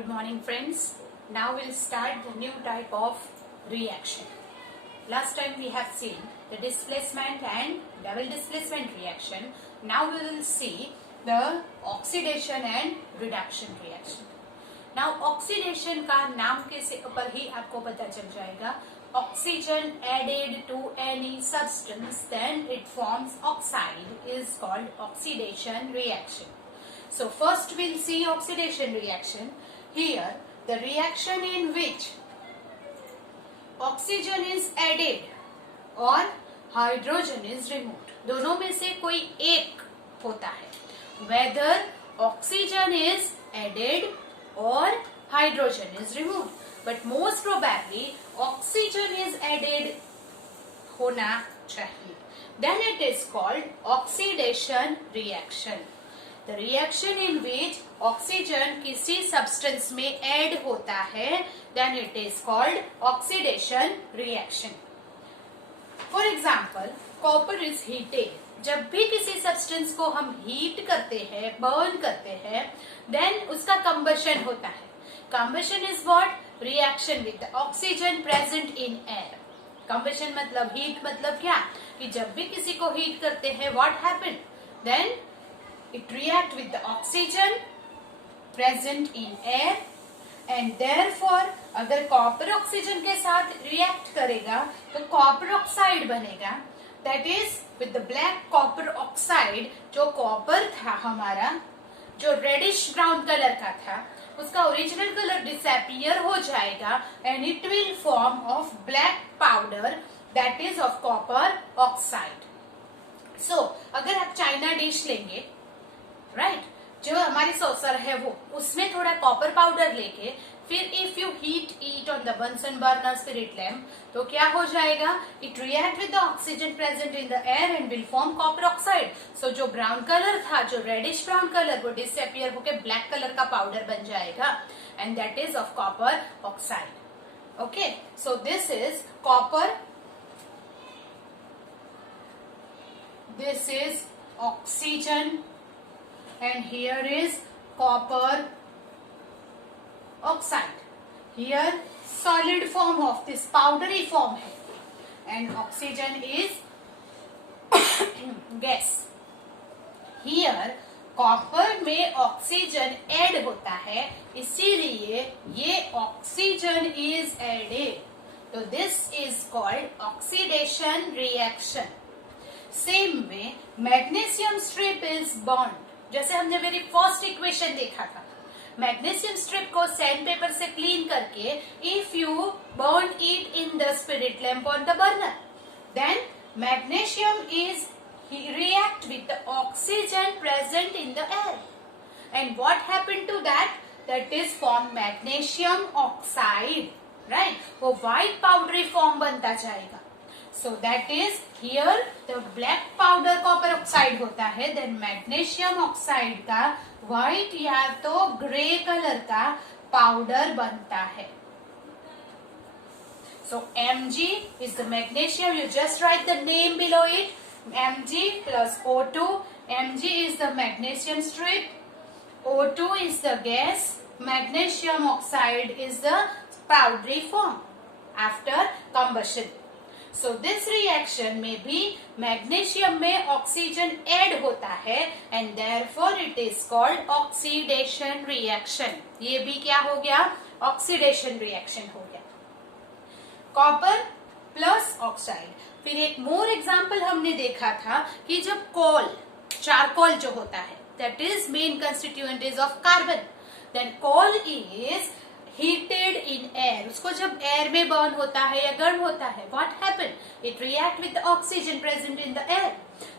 Good morning, friends. Now we'll start the new type of reaction. Last time we have seen the displacement and double displacement reaction. Now we will see the oxidation and reduction reaction. Now oxidation का नाम के से ऊपर ही आपको पता चल जाएगा. Oxygen added to any substance, then it forms oxide, is called oxidation reaction. So first we'll see oxidation reaction. Here the reaction in which oxygen is added or hydrogen is removed. दोनों में से कोई एक होता है. Whether oxygen is added or hydrogen is removed. But most probably oxygen is added होना चाहिए. Then it is called oxidation reaction. The reaction in which oxygen किसी substance में add होता है, then it is called oxidation reaction. For example, copper is heated. जब भी किसी substance को हम heat करते हैं, burn करते हैं, then उसका combustion होता है. Combustion is what? Reaction with the oxygen present in air. Combustion मतलब heat मतलब क्या? कि जब भी किसी को heat करते हैं, what happen? Then it react with the oxygen present in air and therefore अगर copper oxygen के साथ react करेगा तो copper oxide बनेगा. That is with the black copper oxide, जो copper था हमारा, जो reddish brown color का था, उसका original color disappear हो जाएगा and it will form of black powder that is of copper oxide. So अगर आप चाइना डिश लेंगे, राइट, जो हमारी सॉसर है वो, उसमें थोड़ा कॉपर पाउडर लेके फिर if you heat it on the Bunsen burner spirit lamp, तो क्या हो जाएगा? It react with the oxygen present in the air and will form copper oxide. So जो ब्राउन कलर था, जो रेडिश ब्राउन कलर, वो डिसअपियर होके black colour का पाउडर बन जाएगा and that is of copper oxide. Okay, so this is copper, this is oxygen and here is copper oxide. Here solid form of this powdery form है and oxygen is gas. Here copper में oxygen add होता है, इसीलिए ये oxygen is added. So this is called oxidation reaction. Same way magnesium strip is burned. जैसे हमने very first equation देखा था, मैग्नीशियम स्ट्रिप को सैंड पेपर से क्लीन करके if you burn it in the spirit lamp on the burner, then magnesium is react with the oxygen present in the air and what happened to that? That is form magnesium oxide, right. वो white powdery form बनता जाएगा. So that is here the black powder copper oxide होता है, then magnesium oxide का white या तो grey color का powder बनता है. So Mg is the magnesium. You just write the name below it. Mg plus O2. Mg is the magnesium strip. O2 is the gas. Magnesium oxide is the powdery form after combustion. So this reaction में भी magnesium में oxygen add होता है and therefore it is called oxidation reaction. ये भी क्या हो गया? ऑक्सीडेशन रिएक्शन हो गया. Copper plus oxide. फिर एक मोर एग्जाम्पल हमने देखा था कि जब कोल, चारकोल जो होता है, that is main constituent is of carbon. Then coal is heated in air. उसको जब एयर में बर्न होता है या गर्म होता है, what happen? It react with the oxygen present in the air.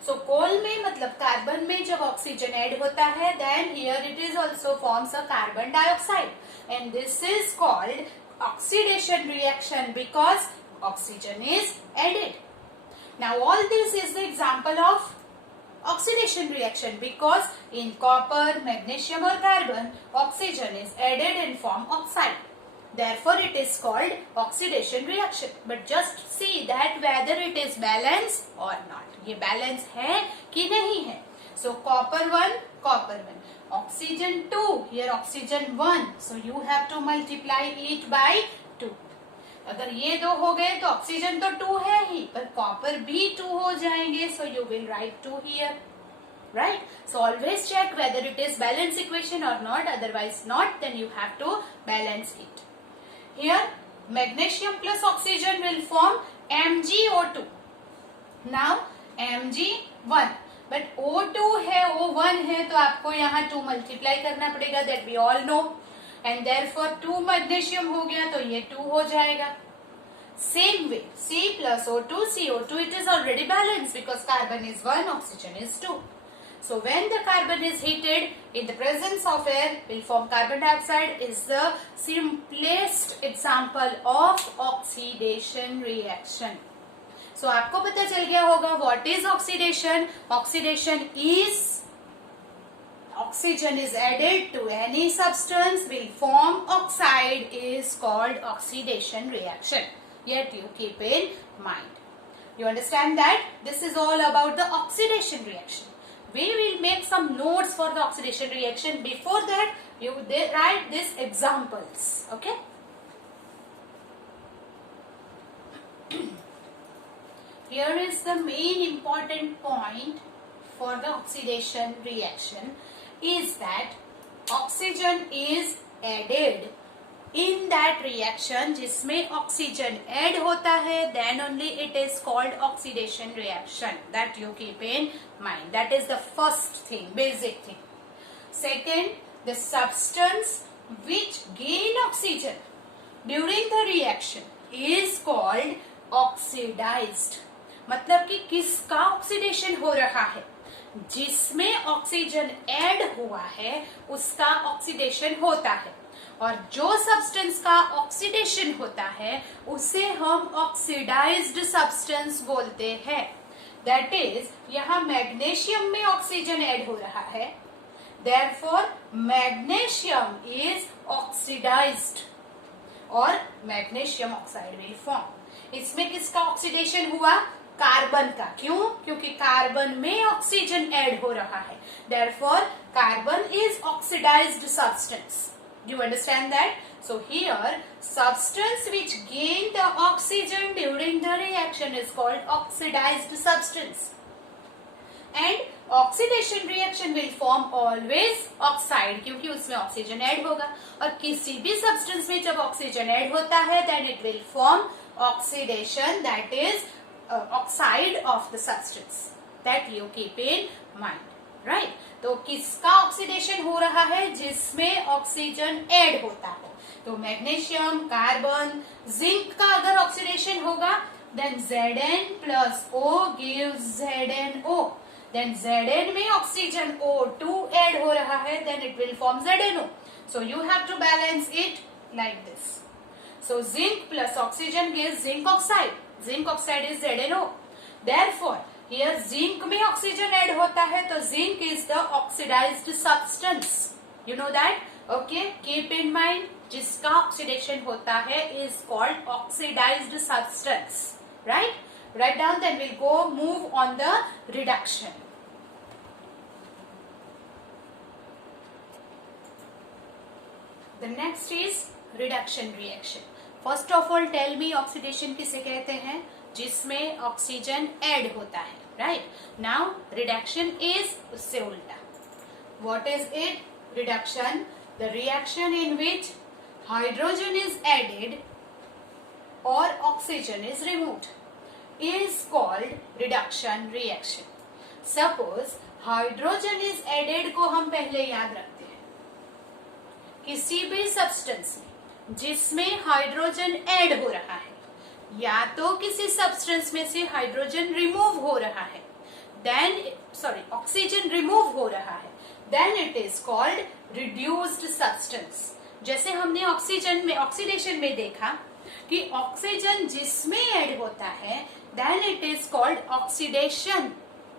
So coal में मतलब कार्बन में जब ऑक्सीजन ऐड होता है, then here it is also forms a carbon dioxide and this is called oxidation reaction because oxygen is added. Now all this is the example of oxidation reaction because in copper, magnesium or carbon, oxygen is added and form oxide. Therefore it is called oxidation reaction. But just see that whether it is balanced or not. ये balance है कि नहीं है. So copper 1, oxygen 2, here oxygen 1, so you have to multiply it by 2. अगर ये दो हो गए तो ऑक्सीजन तो 2 है ही, पर कॉपर भी 2 हो जाएंगे, so you will write 2 here, right? So always check whether it is balance equation or not, otherwise not, then you have to balance it. Here magnesium plus oxygen will form MgO2. Now Mg1, but O2 है, O1 है, तो आपको यहाँ 2 multiply करना पड़ेगा, that we all know, and therefore 2 magnesium हो गया तो ये 2 हो जाएगा. Same way, C plus O2, CO2, it is already balanced because carbon is 1, oxygen is 2. So when the carbon is heated in the presence of air, will form carbon dioxide, is the simplest example of oxidation reaction. So आपको पता चल गया होगा what is oxidation. Oxidation is oxygen is added to any substance will form oxide, is called oxidation reaction. Yet you keep in mind. You understand that this is all about the oxidation reaction. We will make some notes for the oxidation reaction. Before that, you write these examples. Okay. Here is the main important point for the oxidation reaction is that oxygen is added in that reaction जिसमें oxygen add होता है, then only it is called oxidation reaction. That you keep in mind. That is the first thing, basic thing. Second, the substance which gain oxygen during the reaction is called oxidized. मतलब कि किसका oxidation हो रहा है, जिसमें oxygen add हुआ है उसका ऑक्सीडेशन होता है, और जो सब्सटेंस का ऑक्सीडेशन होता है उसे हम ऑक्सीडाइज्ड सब्सटेंस बोलते हैं. दैट इज, यहाँ मैग्नीशियम में ऑक्सीजन ऐड हो रहा है, देयरफॉर मैग्नीशियम इज ऑक्सीडाइज्ड और मैग्नीशियम ऑक्साइड विल फॉर्म. इसमें किसका ऑक्सीडेशन हुआ, कार्बन का. क्यों? क्योंकि कार्बन में ऑक्सीजन ऐड हो रहा है, therefore carbon is oxidised substance. Do you understand that? So here, substance which gain the oxygen during the reaction is called oxidized substance. And oxidation reaction will form always oxide, क्योंकि उसमें oxygen add होगा, और किसी भी substance में जब oxygen add होता है then it will form oxidation, that is oxide of the substance. That you keep in mind, right? तो किसका ऑक्सीडेशन हो रहा है, जिसमें ऑक्सीजन ऐड होता हो. तो मैग्नीशियम, कार्बन, जिंक का अगर ऑक्सीडेशन होगा then Zn plus O gives ZnO. Then Zn में ऑक्सीजन O2 ऐड हो रहा है, then it will form ZnO. So you have to balance it like this. So zinc plus oxygen gives zinc oxide. Zinc oxide is ZnO. Therefore here zinc में oxygen add होता है, तो zinc is the oxidized substance. You know that? Okay, keep in mind, जिसका oxidation होता है is called oxidized substance. Right? Write down, then we'll go move on the reduction. The next is reduction reaction. First of all, tell me oxidation किसे कहते हैं, जिसमें oxygen add होता है. Right? Now reduction is उससे उल्टा. What is it? Reduction, the reaction in which hydrogen is added or oxygen is removed, is called reduction reaction. Suppose hydrogen is added को हम पहले याद रखते हैं. किसी भी सब्सटेंस में जिसमें हाइड्रोजन ऐड हो रहा है, या तो किसी सब्सटेंस में से हाइड्रोजन रिमूव हो रहा है, ऑक्सीजन रिमूव हो रहा है, then it is called reduced substance. जैसे हमने ऑक्सीजन में ऑक्सीडेशन में देखा कि ऑक्सीजन जिसमें ऐड होता है then it is called oxidation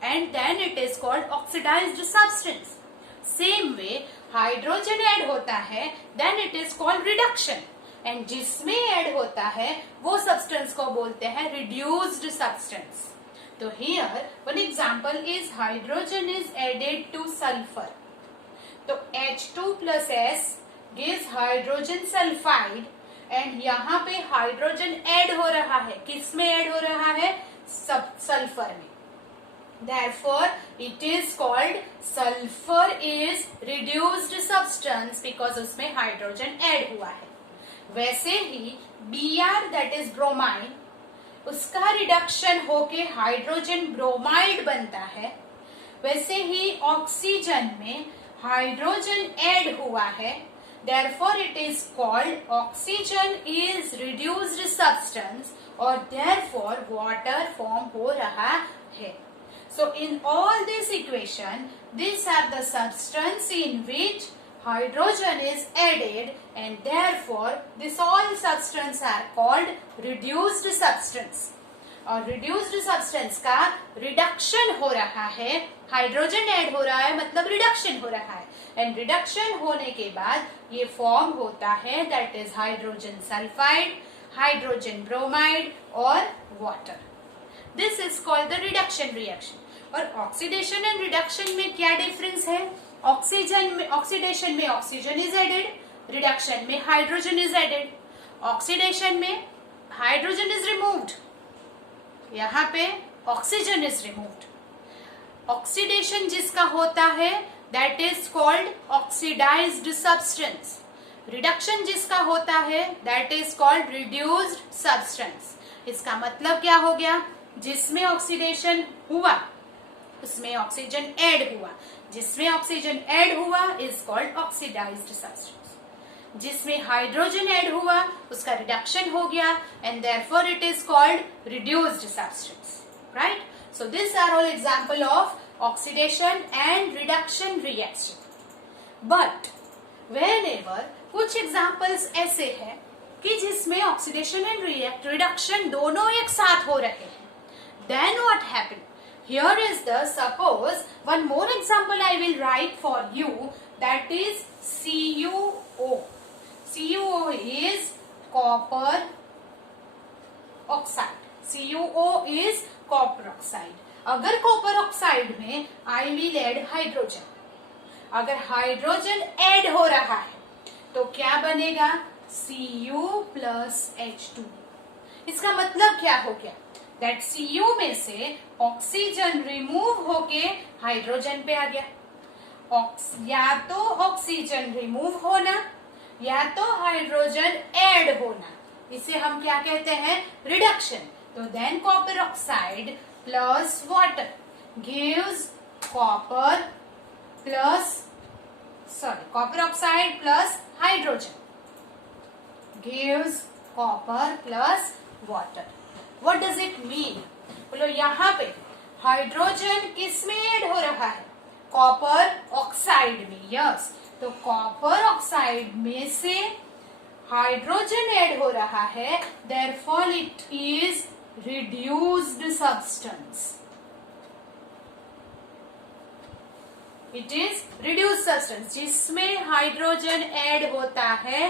and then it is called oxidised substance. Same way hydrogen add होता है then it is called reduction, and जिसमें ऐड होता है वो सब्सटेंस को बोलते हैं रिड्यूस्ड सब्सटेंस. तो here one example is hydrogen is added to sulphur. तो H2 plus S gives hydrogen sulphide and यहाँ पे हाइड्रोजन ऐड हो रहा है, किस में ऐड हो रहा है? सल्फर में. Therefore, it is called sulfur is reduced substance because उसमें हाइड्रोजन ऐड हुआ है. वैसे ही Br that is bromine, उसका रिडक्शन होके हाइड्रोजन ब्रोमाइड बनता है. वैसे ही ऑक्सीजन में हाइड्रोजन ऐड हुआ है. Therefore, it is called oxygen is reduced substance और therefore water form हो रहा है. So in all this equation, these are the substance in which hydrogen is added and therefore this all substance are called reduced substance. और reduced substance का reduction हो रहा है, hydrogen add हो रहा है मतलब रिडक्शन हो रहा है. एंड रिडक्शन होने के बाद ये फॉर्म होता है that is hydrogen sulphide, hydrogen bromide और water. This is called the reduction reaction. और ऑक्सीडेशन एंड रिडक्शन में क्या डिफरेंस है? ऑक्सीडेशन में ऑक्सीजन इज एडेड, रिडक्शन में हाइड्रोजन इज एडेड. ऑक्सीडेशन में हाइड्रोजन इज रिमूव्ड, यहाँ पे ऑक्सीजन इज रिमूव्ड. ऑक्सीडेशन जिसका होता है that is called oxidised substance. Reduction जिसका होता है that is called reduced substance. इसका मतलब क्या हो गया? जिसमें ऑक्सीडेशन हुआ उसमें ऑक्सीजन ऐड हुआ, जिसमें ऑक्सीजन ऐड हुआ इज कॉल्ड ऑक्सीडाइज्ड सब्सटेंस. जिसमें हाइड्रोजन ऐड हुआ उसका रिडक्शन हो गया and therefore it is called reduced substance. Right? So this are all example of oxidation and reduction reaction. But whenever कुछ examples ऐसे हैं कि जिसमें ऑक्सीडेशन एंड रिडक्शन दोनों एक साथ हो रहे हैं, then what happen? Here is the suppose one more example I will write for you, that is CuO. CuO is copper oxide. CuO is copper oxide. अगर कॉपर ऑक्साइड में I will add hydrogen, अगर hydrogen add हो रहा है तो क्या बनेगा? Cu plus H2. इसका मतलब क्या हो गया? दैट Cu में से ऑक्सीजन रिमूव होके हाइड्रोजन पे आ गया. या तो ऑक्सीजन रिमूव होना या तो हाइड्रोजन ऐड होना, इसे हम क्या कहते हैं? रिडक्शन. तो than copper oxide plus water gives copper oxide plus hydrogen gives copper plus water. What does it mean? बोलो यहाँ पे हाइड्रोजन किस में ऐड हो रहा है? कॉपर ऑक्साइड में. यस, तो कॉपर ऑक्साइड में से हाइड्रोजन ऐड हो रहा है, therefore it is reduced substance. It is reduced substance. जिसमें हाइड्रोजन ऐड होता है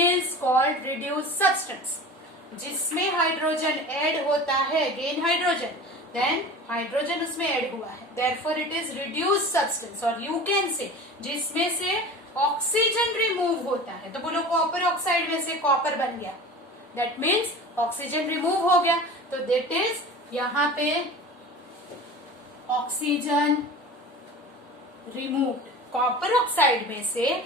is called reduced substance. जिसमें हाइड्रोजन ऐड होता है, अगेन हाइड्रोजन, देन हाइड्रोजन उसमें ऐड हुआ है, therefore it is reduced substance. और यू कैन से जिसमें से ऑक्सीजन रिमूव होता है, तो बोलो कॉपर ऑक्साइड में से कॉपर बन गया, दैट मीन्स ऑक्सीजन रिमूव हो गया. तो दैट इज यहाँ पे ऑक्सीजन रिमूव्ड. कॉपर ऑक्साइड में से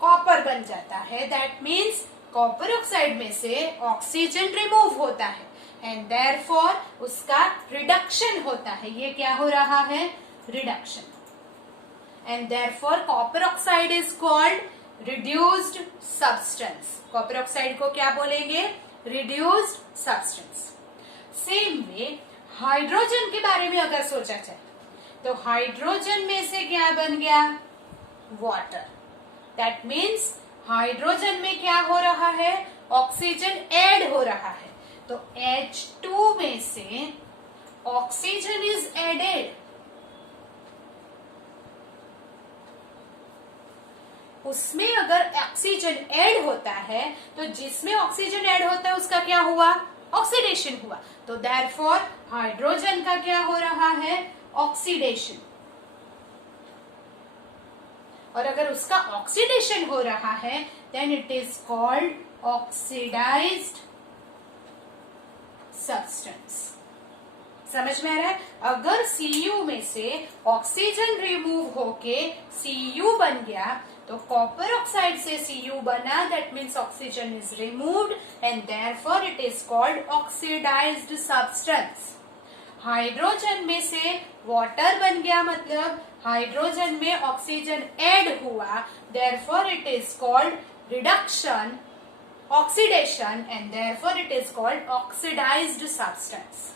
कॉपर बन जाता है, दैट मीन्स कॉपर ऑक्साइड में से ऑक्सीजन रिमूव होता है एंड देयरफॉर उसका रिडक्शन होता है. ये क्या हो रहा है? Reduction. And therefore copper oxide is called reduced substance. Copper oxide को क्या बोलेंगे? Reduced substance. Same way hydrogen के बारे में अगर सोचा जाए तो हाइड्रोजन में से क्या बन गया? वाटर. दैट मीन्स हाइड्रोजन में क्या हो रहा है? ऑक्सीजन ऐड हो रहा है. तो H2 में से ऑक्सीजन इज एडेड. उसमें अगर ऑक्सीजन ऐड होता है तो जिसमें ऑक्सीजन ऐड होता है उसका क्या हुआ? ऑक्सीडेशन हुआ. तो देयरफॉर हाइड्रोजन का क्या हो रहा है? ऑक्सीडेशन. और अगर उसका ऑक्सीडेशन हो रहा है then it is called oxidised substance. समझ में आ रहा है? अगर Cu में से ऑक्सीजन रिमूव होके Cu बन गया तो कॉपर ऑक्साइड से Cu बना, that means oxygen is removed and therefore it is called oxidised substance. Hydrogen में से वाटर बन गया, मतलब हाइड्रोजन में ऑक्सीजन ऐड हुआ, therefore it is called reduction, oxidation and therefore it is called oxidised substance.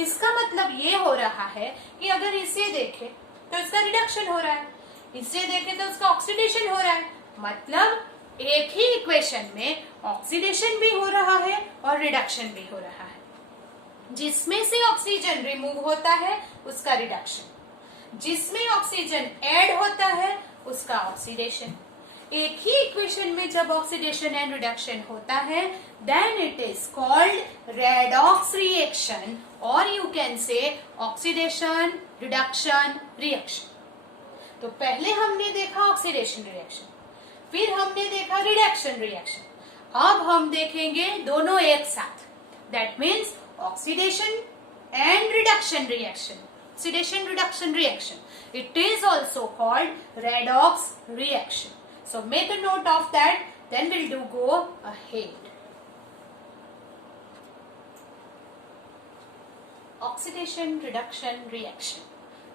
इसका मतलब ये हो रहा है कि अगर इसे देखें तो इसका रिडक्शन हो रहा है, इसे देखें तो उसका ऑक्सीडेशन हो रहा है, मतलब एक ही इक्वेशन में ऑक्सीडेशन भी हो रहा है और रिडक्शन भी हो रहा है। जिसमें से ऑक्सीजन रिमूव होता है उसका रिडक्शन, जिसमें ऑक्सीजन ऐड होता है उसका ऑक्सीडेशन। एक ही इक्वेशन में जब ऑक्सीडेशन एंड रिडक्शन होता है then it is called redox reaction और you can say oxidation reduction reaction. तो पहले हमने देखा ऑक्सीडेशन रिएक्शन, फिर हमने देखा रिडक्शन रिएक्शन, अब हम देखेंगे दोनों एक साथ, that means oxidation and reduction reaction, oxidation reduction reaction. It is also called redox reaction. So make a note of that, then we'll go ahead. Oxidation reduction reaction.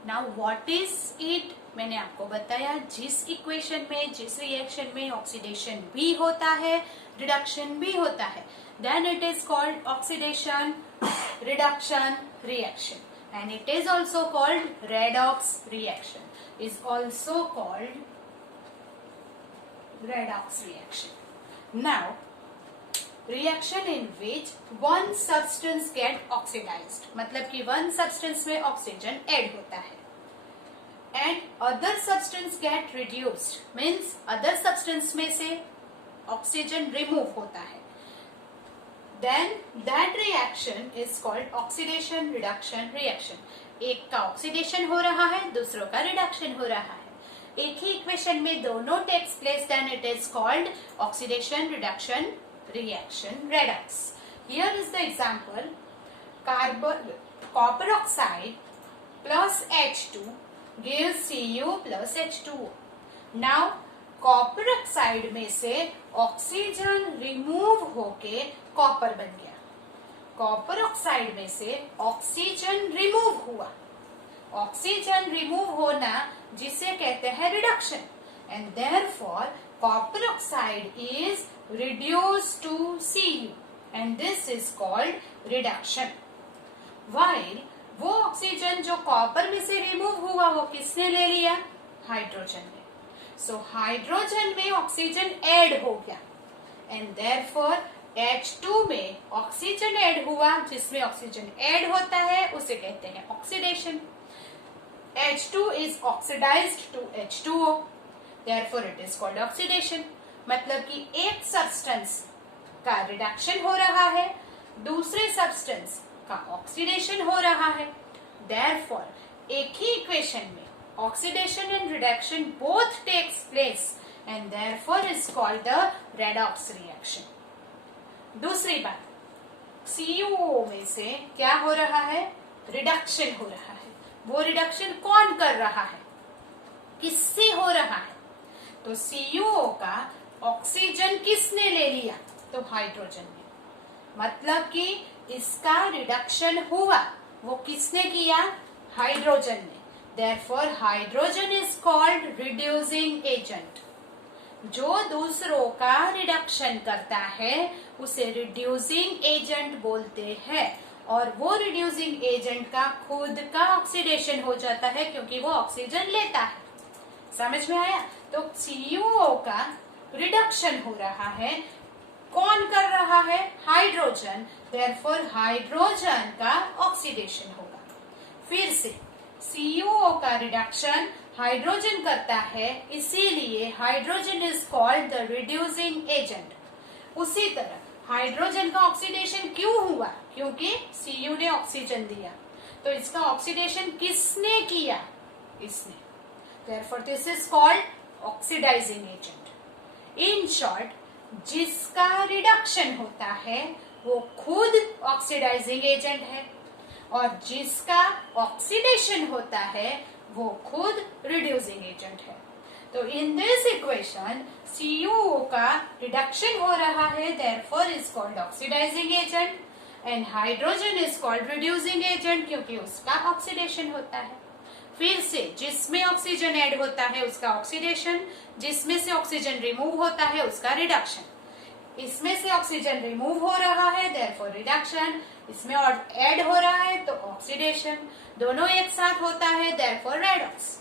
Now what is it? मैंने आपको बताया जिस equation में, जिस reaction में oxidation भी होता है, रिडक्शन भी होता है, then it is called oxidation reduction reaction. And it is also called redox reaction. Is also called redox reaction. Now, reaction in which one substance get oxidized, मतलब कि one substance में oxygen add होता है and other substance get reduced, means other substance में से oxygen remove होता है, then that reaction is called oxidation reduction reaction. एक का ऑक्सीडेशन हो रहा है, दूसरों का रिडक्शन हो रहा है, एक ही इक्वेशन में दोनों takes place, then it is called oxidation reduction reaction redox. Here is the example: copper oxide plus H2 gives Cu plus H2O. Now copper oxide में से ऑक्सीजन रिमूव होके कॉपर बन गया, कॉपर ऑक्साइड में से oxygen remove हुआ, oxygen remove होना जिसे कहते हैं reduction, and therefore copper oxide is reduced to Cu and this is called reduction. While वो ऑक्सीजन जो कॉपर में से रिमूव हुआ वो किसने ले लिया? हाइड्रोजन ने। सो हाइड्रोजन में ऑक्सीजन ऐड हो गया एंड देयरफॉर H2 में ऑक्सीजन ऐड हुआ, जिसमें ऑक्सीजन ऐड होता है उसे कहते हैं oxidation. H2 is oxidised to H2O, therefore it is called oxidation. मतलब कि एक सब्सटेंस का रिडक्शन हो रहा है, दूसरे सब्सटेंस का ऑक्सीडेशन हो रहा है, देयरफॉर एक ही इक्वेशन में oxidation and reduction both takes place and therefore is called the redox reaction. दूसरी बात, CuO में से क्या हो रहा है? रिडक्शन हो रहा है। वो रिडक्शन कौन कर रहा है, किससे हो रहा है? तो CuO का ऑक्सीजन किसने ले लिया? तो हाइड्रोजन ने। मतलब कि इसका रिडक्शन हुआ, वो किसने किया? हाइड्रोजन ने। Therefore, hydrogen is called reducing agent. जो दूसरों का रिडक्शन करता है उसे रिड्यूसिंग एजेंट बोलते हैं, और वो रिड्यूसिंग एजेंट का खुद का ऑक्सीडेशन हो जाता है क्योंकि वो ऑक्सीजन लेता है। समझ में आया? तो CuO का रिडक्शन हो रहा है, कौन कर रहा है? हाइड्रोजन। Therefore, हाइड्रोजन का ऑक्सीडेशन होगा। फिर से CuO का रिडक्शन हाइड्रोजन करता है, इसीलिए hydrogen is called the reducing agent. उसी तरह हाइड्रोजन का ऑक्सीडेशन क्यों हुआ? क्योंकि Cu ने ऑक्सीजन दिया, तो इसका ऑक्सीडेशन किसने किया? इसने। Therefore, this is called oxidising agent. In short, जिसका रिडक्शन होता है वो खुद ऑक्सीडाइजिंग एजेंट है और जिसका ऑक्सीडेशन होता है वो खुद रिड्यूसिंग एजेंट है। तो इन दिस इक्वेशन CuO का रिडक्शन हो रहा है, therefore is called oxidising agent, and hydrogen is called reducing agent क्योंकि उसका ऑक्सीडेशन होता है। फिर से, जिसमें ऑक्सीजन ऐड होता है उसका ऑक्सीडेशन, जिसमें से ऑक्सीजन रिमूव होता है उसका रिडक्शन। इसमें से ऑक्सीजन रिमूव हो रहा है, देयरफॉर रिडक्शन, इसमें और ऐड हो रहा है तो ऑक्सीडेशन, दोनों एक साथ होता है, देयरफॉर रेडॉक्स।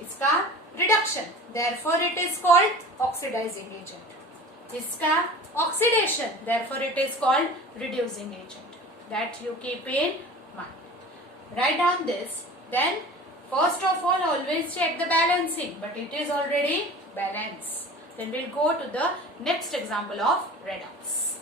इसका reduction, therefore it is called oxidising agent. इसका oxidation, therefore it is called reducing agent. That you keep in mind. Write down this. Then first of all, always check the balancing, but it is already balanced. Then we'll go to the next example of redox.